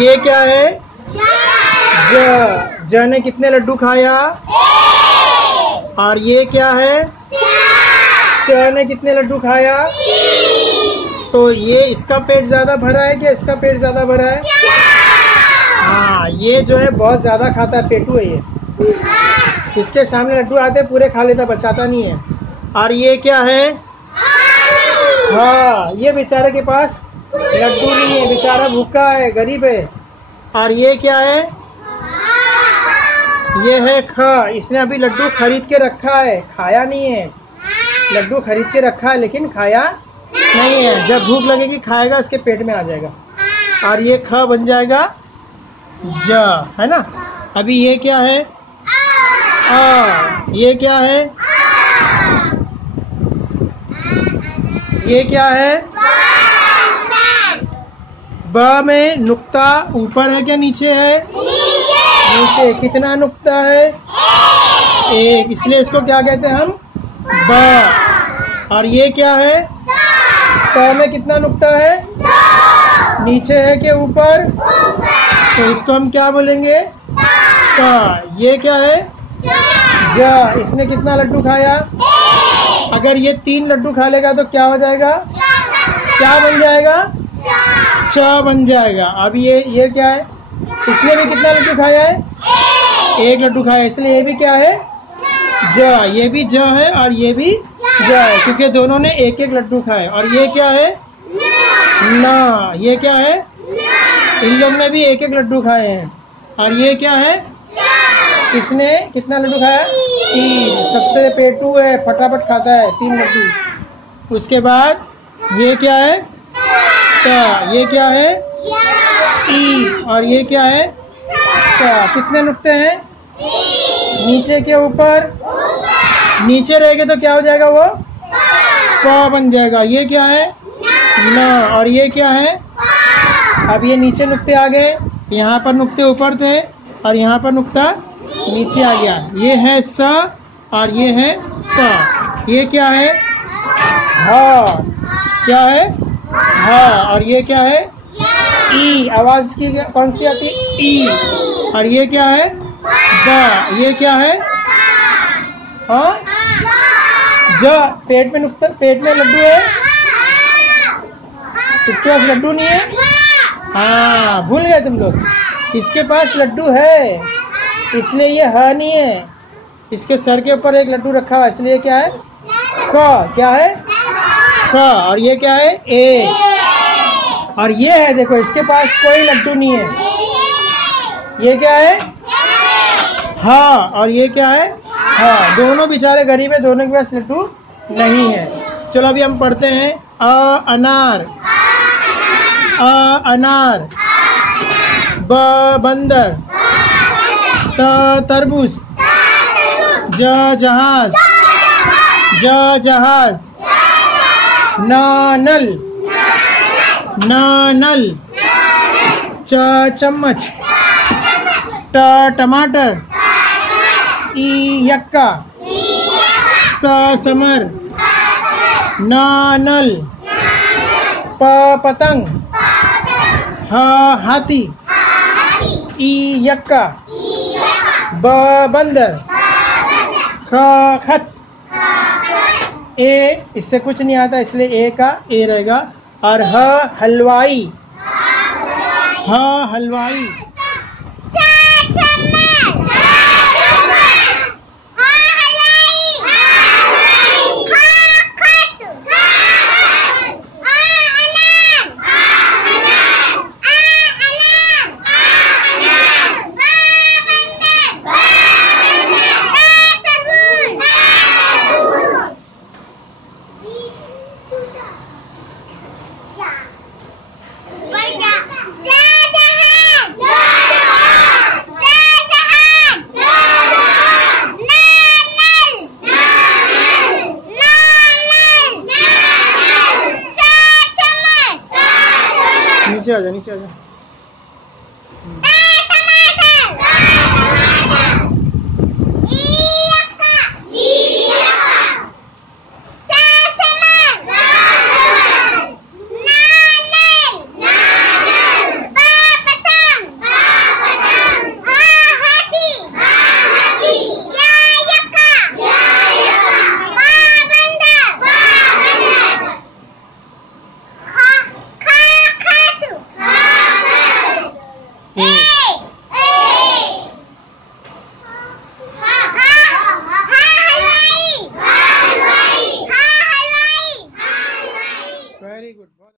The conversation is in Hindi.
ये क्या है? ज ने कितने लड्डू खाया? और ये क्या है? च ने कितने लड्डू खाया? तो ये इसका पेट ज्यादा भरा है क्या इसका पेट ज्यादा भरा है? हाँ, ये जो है बहुत ज्यादा खाता है, पेटू है ये। इसके सामने लड्डू आते पूरे खा लेता, बचाता नहीं है। और ये क्या है? हाँ, ये बेचारे के पास लड्डू नहीं है, बेचारा भूखा है, गरीब है। और ये क्या है? ये है ख, इसने अभी लड्डू खरीद के रखा है, खाया नहीं है। लड्डू खरीद के रखा है लेकिन खाया नहीं है। जब भूख लगेगी खाएगा, इसके पेट में आ जाएगा। और ये ख बन जाएगा ज, है ना। अभी ये क्या है? आ। ये क्या है? ये क्या है? ब में नुक्ता ऊपर है क्या नीचे है? नीचे। कितना नुक्ता है? एक, इसलिए इसको क्या कहते हैं हम? ब। और ये क्या है? क में कितना नुक्ता है? नीचे है कि ऊपर? तो इसको हम क्या बोलेंगे? क। ये क्या है? ज। इसने कितना लड्डू खाया? अगर ये 3 लड्डू खा लेगा तो क्या हो जाएगा? क्या बन जाएगा? च बन जाएगा। अब ये क्या है? इसने भी कितना लड्डू खाया है? 1 लड्डू खाया, इसलिए ये भी क्या है? ज। ये भी ज है और ये भी ज है, क्योंकि दोनों ने 1-1 लड्डू खाए। और ये क्या है? ना। ये क्या है? इन लोग ने भी 1-1 लड्डू खाए हैं। और ये क्या है? इसने कितना लड्डू खाया? 3। सबसे पेटू है, फटाफट खाता है 3 लड्डू। उसके बाद ये क्या है? क। ये क्या है? ई। और ये क्या है? क। कितने नुक्ते हैं? नीचे के ऊपर? नीचे रहेंगे तो क्या हो जाएगा? वो प बन जाएगा। ये क्या है? न। और ये क्या है? अब ये नीचे नुक्ते आ गए, यहाँ पर नुक्ते ऊपर थे और यहाँ पर नुक्ता नीचे आ गया। ये है स और ये है प। ये क्या है? ह। क्या है? ह। और ये क्या है? ई। आवाज की कौन सी आती है? ई। और ये क्या है? ब। ये क्या है? हाँ, ज। पेट में नुक्ता, पेट में लड्डू है, इसके पास लड्डू नहीं है। हाँ, भूल गए तुम लोग, इसके पास लड्डू है इसलिए ये ह नहीं है। इसके सर के ऊपर 1 लड्डू रखा हुआ, इसलिए क्या है? क। क्या है? ख। और ये क्या है? ए। और ये है, देखो इसके पास कोई लड्डू नहीं है। ये क्या है? हाँ। और ये क्या है? हाँ। दोनों बेचारे गरीब है, दोनों के पास लड्डू नहीं है। चलो अभी हम पढ़ते हैं। अ अनार, अ अनार, ब बंदर, त तरबूज, ज जहाज, ज जहाज, न नल, न नल, च चम्मच, ट टमाटर, ई यक्का, स समर, न नल, प पतंग, ह हाथी, ई यक्का, ब बंदर, ख खत। ए, इससे कुछ नहीं आता इसलिए ए का ए रहेगा। और ह हलवाई, ह हलवाई, नीचे आ जा, नीचे आ जा।